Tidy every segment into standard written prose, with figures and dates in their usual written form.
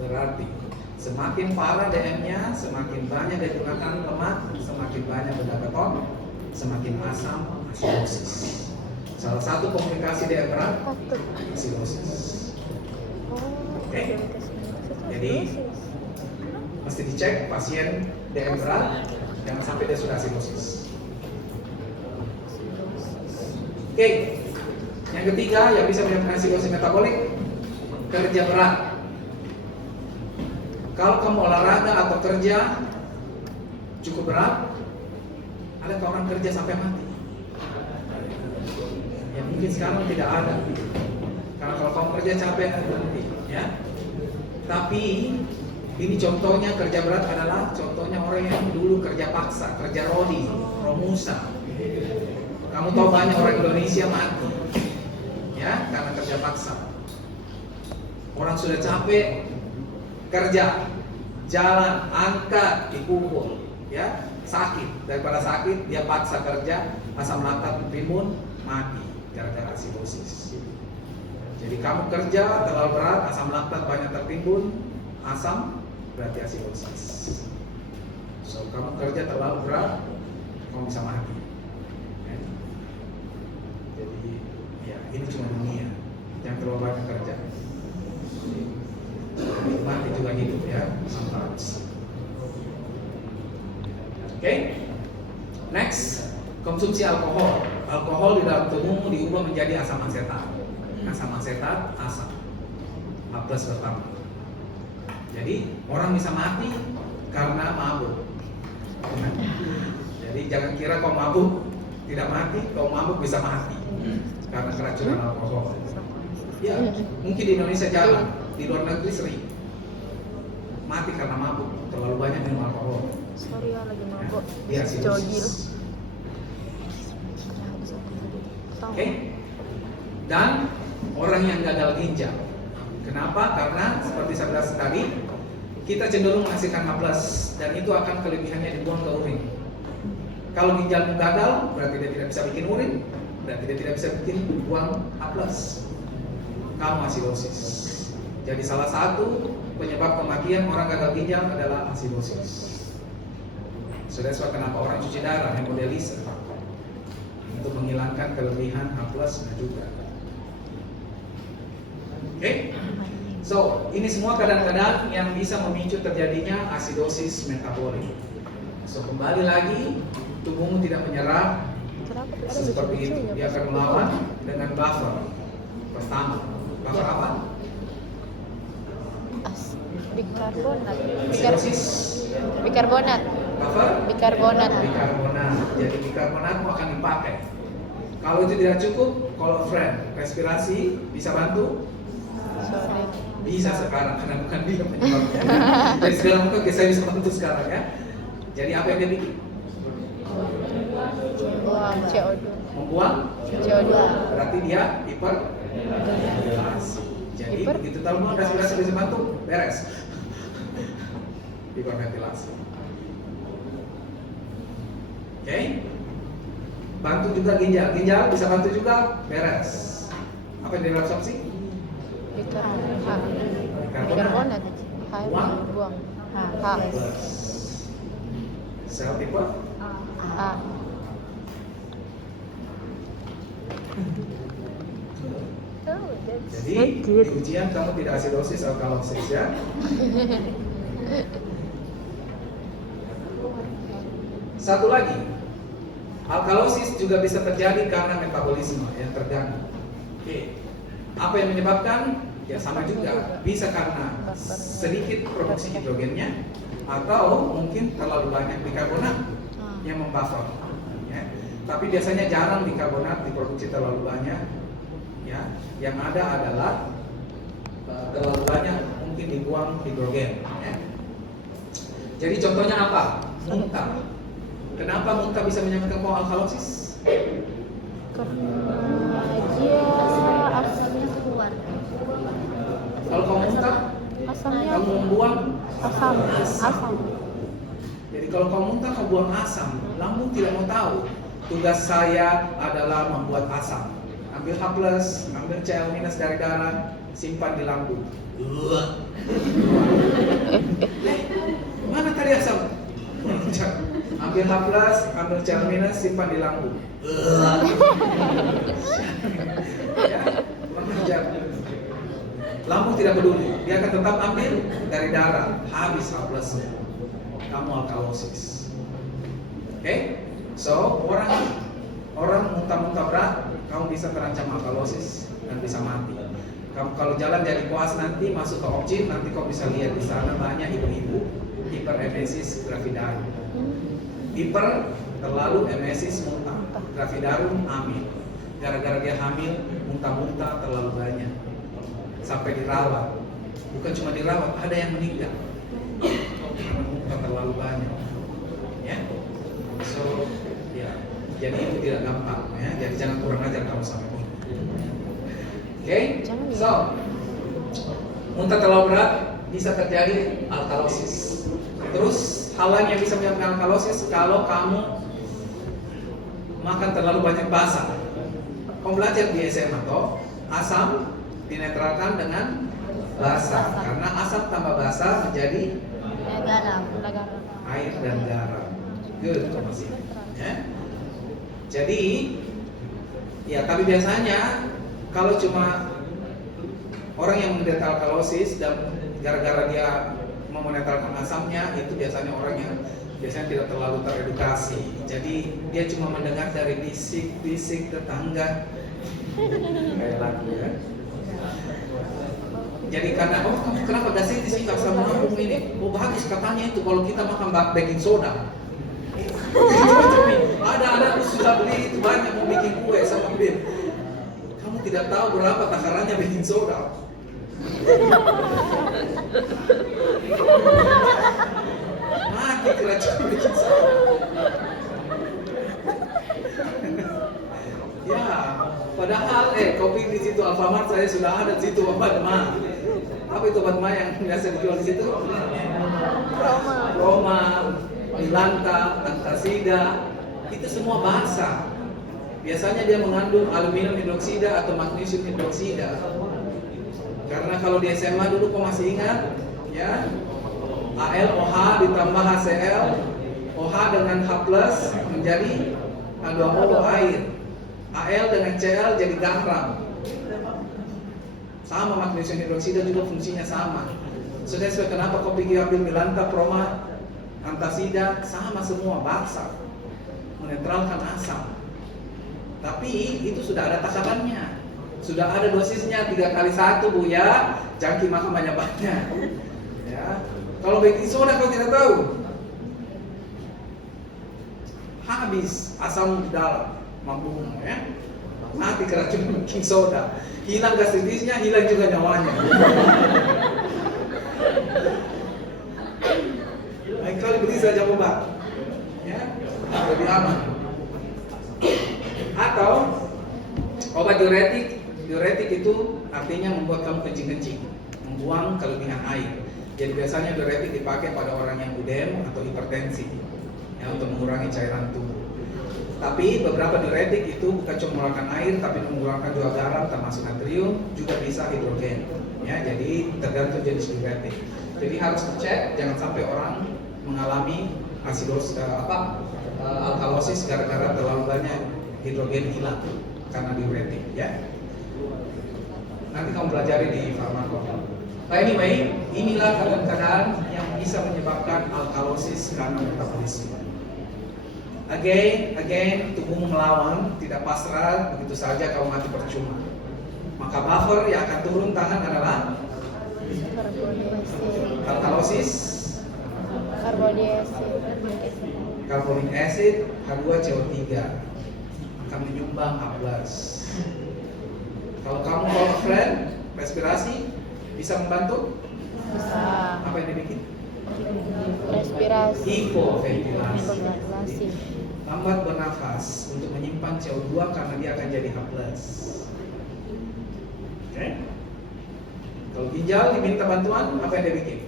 Berarti semakin parah DM-nya, semakin banyak digunakan lemak, semakin banyak benda beton, semakin asam asidosis. Salah satu komplikasi DM berat asidosis. Oke. Jadi mesti dicek pasien DM berat, jangan sampai dia sudah asidosis. Oke. Yang ketiga yang bisa menyebabkan asidosis metabolik, kerja berat. Kalau kamu olahraga atau kerja cukup berat, ada orang kerja sampai mati. Ya mungkin sekarang tidak ada. Karena kalau kamu kerja capek berhenti, ya. Tapi ini contohnya kerja berat adalah contohnya orang yang dulu kerja paksa, kerja rodi, romusa. Kamu tahu banyak orang Indonesia mati, ya, karena kerja paksa. Orang sudah capek kerja, jalan, angkat, dipukul, ya, sakit. Daripada sakit, dia paksa kerja, asam laktat timbun, mati gara-gara asidosis. Jadi kamu kerja terlalu berat, asam laktat banyak tertimbun, asam berarti asidosis. So kamu kerja terlalu berat, kamu bisa mati. Ya. Jadi ya ini cuma dunia, jangan terlalu banyak kerja. Mati juga hidup ya, sometimes. Oke. Next, konsumsi alkohol. Alkohol di dalam tubuhmu diubah menjadi asam asetat. Asam asetat, asam. H+ bertambah. Jadi orang bisa mati karena mabuk. Jadi jangan kira kau mabuk tidak mati, kau mabuk bisa mati karena keracunan alkohol. Ya, mungkin di Indonesia jarang, di luar negeri sering mati karena mabuk, terlalu banyak minum alkohol. Sorry ya, lagi mabuk. Dia asidosis. Oke. Dan orang yang gagal ginjal. Kenapa? Karena seperti saya bilang tadi, kita cenderung menghasilkan H+ dan itu akan kelebihannya dibuang ke urin. Kalau ginjalmu gagal, berarti dia tidak bisa bikin urin, berarti dia tidak bisa bikin buang H+. Kamu asidosis. Jadi salah satu penyebab kematian orang gagal ginjal adalah asidosis. Sudah sebab kenapa orang cuci darah, hemodialisis untuk menghilangkan kelebihan H+-nya juga. Oke? So, ini semua kadang-kadang yang bisa memicu terjadinya asidosis metabolik. So, kembali lagi, tubuhmu tidak menyerah seperti itu. Dia akan melawan dengan buffer. Pertama, buffer apa? Bikarbonat. Asidosis. Bikarbonat. Buffer? Bikarbonat. Bikarbonat. Jadi bikarbonat akan dipakai. Kalau itu tidak cukup, kalau friend, respirasi bisa bantu? Sorry. Bisa sekarang, karena bukan dia penyebabnya. Jadi sekarang mungkin saya bisa bantu sekarang ya. Jadi apa yang dia bikin? Buang CO2. Membuang CO2. berarti dia hiperventilasi. Jadi begitu tahu respirasi bisa bantu, beres. Hiperventilasi. Oke. Bantu juga ginjal. Ginjal bisa bantu juga, beres. Apa yang diabsorpsi? Bikarbonat. Buang. Buang. H. Sel tipe A. Jadi di ujian kamu tidak asidosis atau alkalosis ya. Satu lagi, alkalosis juga bisa terjadi karena metabolisme yang terganggu. Oke. Apa yang menyebabkan? Ya sama juga, bisa karena sedikit produksi hidrogennya atau mungkin terlalu banyak bikarbonat yang membuffer. Ya. Tapi biasanya jarang bikarbonat diproduksi terlalu banyak. Ya, yang ada adalah terlalu banyak mungkin dibuang hidrogen. Ya. Jadi contohnya apa? Muntah. Kenapa muntah bisa menyebabkan alkalosis? Karena dia asamnya keluar. Kalau kamu muntah, Asamnya kamu membuang asam. Jadi kalau kamu muntah, kamu buang asam. Lambung tidak mau tahu. Tugas saya adalah membuat asam. Ambil H+, ambil Cl- dari darah, simpan di lambung. Mana tadi asam? Ambil H+, ambil C-, simpan di lambung. Ya, mengejar. Lambung tidak peduli, dia akan tetap ambil dari darah, habis H+. Kamu alkalosis. Oke? So, orang muntah-muntah berat, kamu bisa terancam alkalosis dan bisa mati. Kamu kalau jalan jadi koas nanti masuk ke objin, nanti kau bisa lihat di sana banyak ibu-ibu hiperemesis gravidarum. Hiper terlalu emesis muntah, gravidarum hamil. Gara-gara dia hamil, muntah-muntah terlalu banyak. Sampai dirawat. Bukan cuma dirawat, ada yang meninggal. Karena muntah terlalu banyak. Ya. So, ya. Jadi itu tidak gampang ya. Jadi jangan kurang ajar kalau sampai ini. Oke? So, muntah terlalu berat bisa terjadi alkalosis. Terus hal lain yang bisa menyebabkan alkalosis kalau kamu makan terlalu banyak basa. Kamu belajar di SMA toh, asam dinetralkan dengan basa. Karena asam tambah basa menjadi garam. air dan garam. Good, masih. Ya. Jadi, ya tapi biasanya kalau cuma orang yang menderita alkalosis dan gara-gara dia mau menetralkan asamnya, itu biasanya orang yang biasanya tidak terlalu teredukasi. Jadi dia cuma mendengar dari bisik-bisik tetangga, kayak lagu ya. Jadi karena kamu kenapa gastritis sih sama lambung ini? Oh bagus katanya itu kalau kita makan baking soda. Ada sudah beli itu banyak mau bikin kue sama Bin. Kamu tidak tahu berapa takarannya baking soda. Mati keracunan baking soda. Ya, padahal kopi di situ Alfamart saya sudah ada di situ obat mah. Apa itu obat mah yang biasa dijual di situ? Roma, Milanta, Antasida, itu semua basa. Biasanya dia mengandung aluminium hidroksida atau magnesium hidroksida. Karena kalau di SMA dulu kok masih ingat, ya, AlOH ditambah HCl, OH dengan H+ menjadi H2O air. Al dengan Cl jadi garam. Sama magnesium hidroksida juga fungsinya sama. Sudah sebab kenapa kau pergi ambil Milanta, Proma, Antasida sama semua basa, menetralkan asam. Tapi itu sudah ada takarannya, sudah ada dosisnya 3x1 bu ya, jangki makan banyak-banyak. Ya, kalau baking soda kau tidak tahu, habis asam di dalam mampu ya, mati keracunan baking soda, hilang gastritisnya, hilang juga nyawanya. Lain kali beli saja obat, ya, lebih aman. Atau obat diuretik. Diuretik itu artinya membuat kamu kencing-kencing, membuang kelebihan air. Jadi biasanya diuretik dipakai pada orang yang udem atau hipertensi, ya, untuk mengurangi cairan tubuh. Tapi beberapa diuretik itu bukan cuma mengeluarkan air, tapi mengeluarkan juga garam termasuk natrium, juga bisa hidrogen. Ya, jadi tergantung jenis diuretik. Jadi harus dicek, jangan sampai orang mengalami alkalosis gara-gara terlalu banyak hidrogen hilang karena diuretik, ya. Nanti kamu pelajari di farmakologi. Anyway, inilah keadaan yang bisa menyebabkan alkalosis karena metabolisme. Again, tubuhmu melawan, tidak pasrah, begitu saja kamu mati percuma. Maka buffer yang akan turun tangan adalah alkalosis, carbonic acid, H2CO3 akan menyumbang H+. Kalau kamu friend, respirasi bisa membantu? Bisa. Apa yang dibikin? Respirasi. Hipoventilasi. Lambat bernafas untuk menyimpan CO2 karena dia akan jadi H+. Oke? Kalau ginjal diminta bantuan, apa yang dia bikin?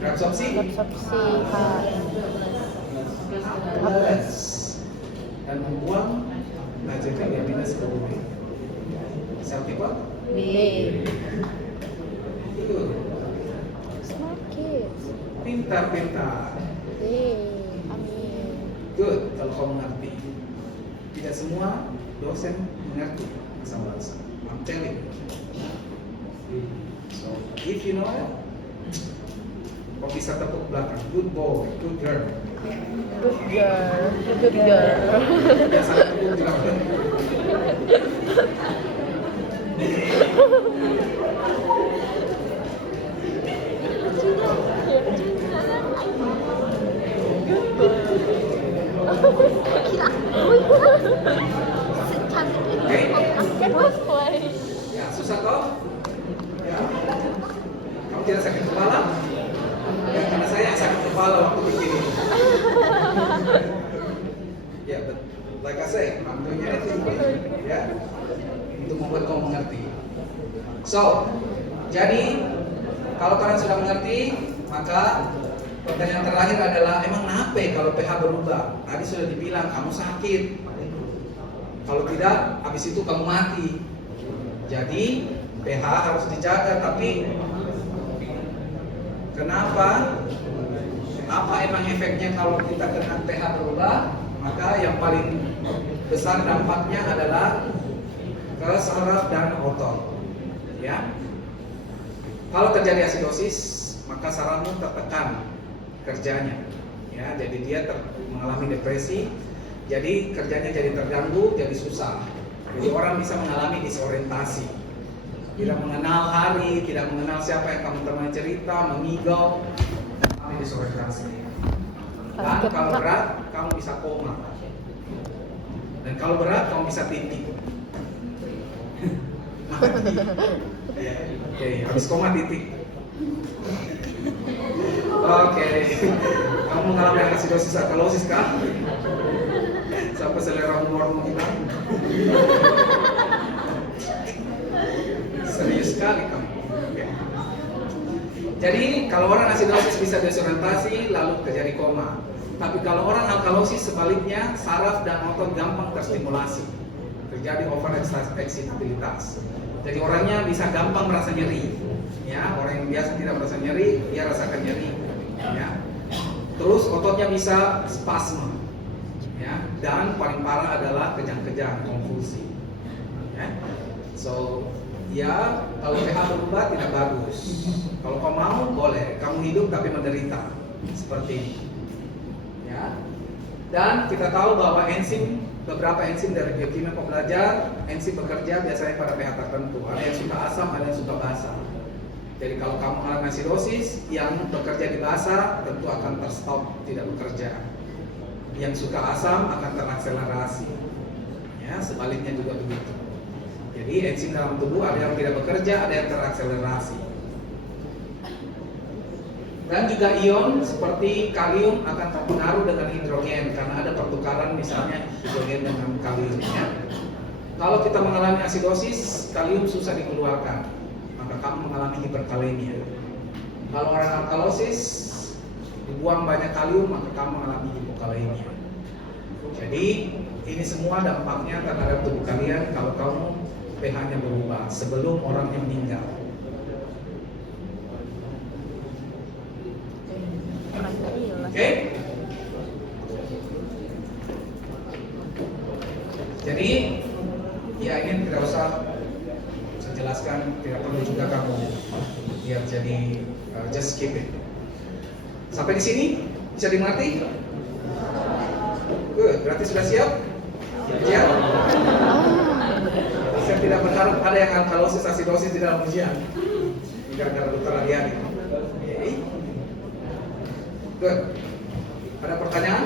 Reabsorpsi? H+. Dan membuang nitrogen minus ke bumi. Sel tipe? B. Good. Smart kids. Pintar-pintar. D. Amin. Good, kalau kau mengerti. Tidak semua dosen mengerti bahasa bahasa. I'm telling you. So, if you know it, kau bisa tepuk belakang. Good boy, good girl. Good girl. Good girl. Ya, salah tepuk juga. Ya, susah toh? Ya. Kamu tidak sakit kepala? Ya, karena saya sakit kepala waktu bikin ini. Ya, but like I say, I'm doing anything for you. Ya, untuk membuat kamu mengerti. So, jadi kalau kalian sudah mengerti, maka pertanyaan terakhir adalah emang kenapa kalau pH berubah? Tadi sudah dibilang kamu sakit. Kalau tidak, habis itu kamu mati. Jadi pH harus dijaga, tapi kenapa? Apa emang efeknya kalau kita kena pH berubah? Maka yang paling besar dampaknya adalah ke saraf dan otot. Ya. Kalau terjadi asidosis, maka sarafmu tertekan kerjanya. Ya, jadi dia mengalami depresi. Jadi kerjanya jadi terganggu, jadi susah. Jadi orang bisa mengalami disorientasi, tidak mengenal hari, tidak mengenal siapa yang kamu teman cerita, mengigau, mengalami disorientasi. Dan kalau berat, kamu bisa koma. Dan kalau berat, kamu bisa titik. Mati. Oke, habis koma titik. Oke, kamu mengalami asidosis alkalosis kah? Sampai selera humormu hilang. Serius sekali kamu. Oke. Jadi kalau orang asidosis bisa disorientasi lalu terjadi koma. Tapi kalau orang alkalosis sebaliknya, saraf dan otot gampang terstimulasi. Terjadi overexcitabilitas. Jadi orangnya bisa gampang merasa nyeri. Ya, orang yang biasa tidak merasa nyeri, dia rasakan nyeri. Ya. Terus ototnya bisa spasme. Ya, dan paling parah adalah kejang-kejang, konfusi. Ya. So, ya kalau pH berubah tidak bagus. Kalau kau mau boleh, kamu hidup tapi menderita seperti ini. Ya. Dan kita tahu bahwa beberapa enzim dari biokimia kau belajar, enzim bekerja biasanya pada pH tertentu. Ada yang suka asam, ada yang suka basa. Jadi kalau kamu mengalami asidosis, yang bekerja di basa tentu akan terstop, tidak bekerja. Yang suka asam akan terakselerasi. Ya, sebaliknya juga begitu. Jadi enzim dalam tubuh ada yang tidak bekerja, ada yang terakselerasi. Dan juga ion seperti kalium akan terpengaruh dengan hidrogen karena ada pertukaran misalnya hidrogen dengan kalium. Ya. Kalau kita mengalami asidosis, kalium susah dikeluarkan, maka kamu mengalami hiperkalemia. Kalau orang alkalosis, dibuang banyak kalium, maka kamu mengalami hipokalemia. Jadi ini semua dampaknya terhadap tubuh kalian kalau kamu pH-nya berubah sebelum orangnya meninggal. Oke? Jadi ya ini tidak usah saya jelaskan, tidak perlu juga kamu lihat, jadi just skip it. Sampai di sini bisa dimengerti? Good, berarti sudah siap? Siap? Saya tidak berharap ada yang alkalosis asidosis di dalam ujian. Gara-gara dokter Adiani. Oke. Good. Ada pertanyaan?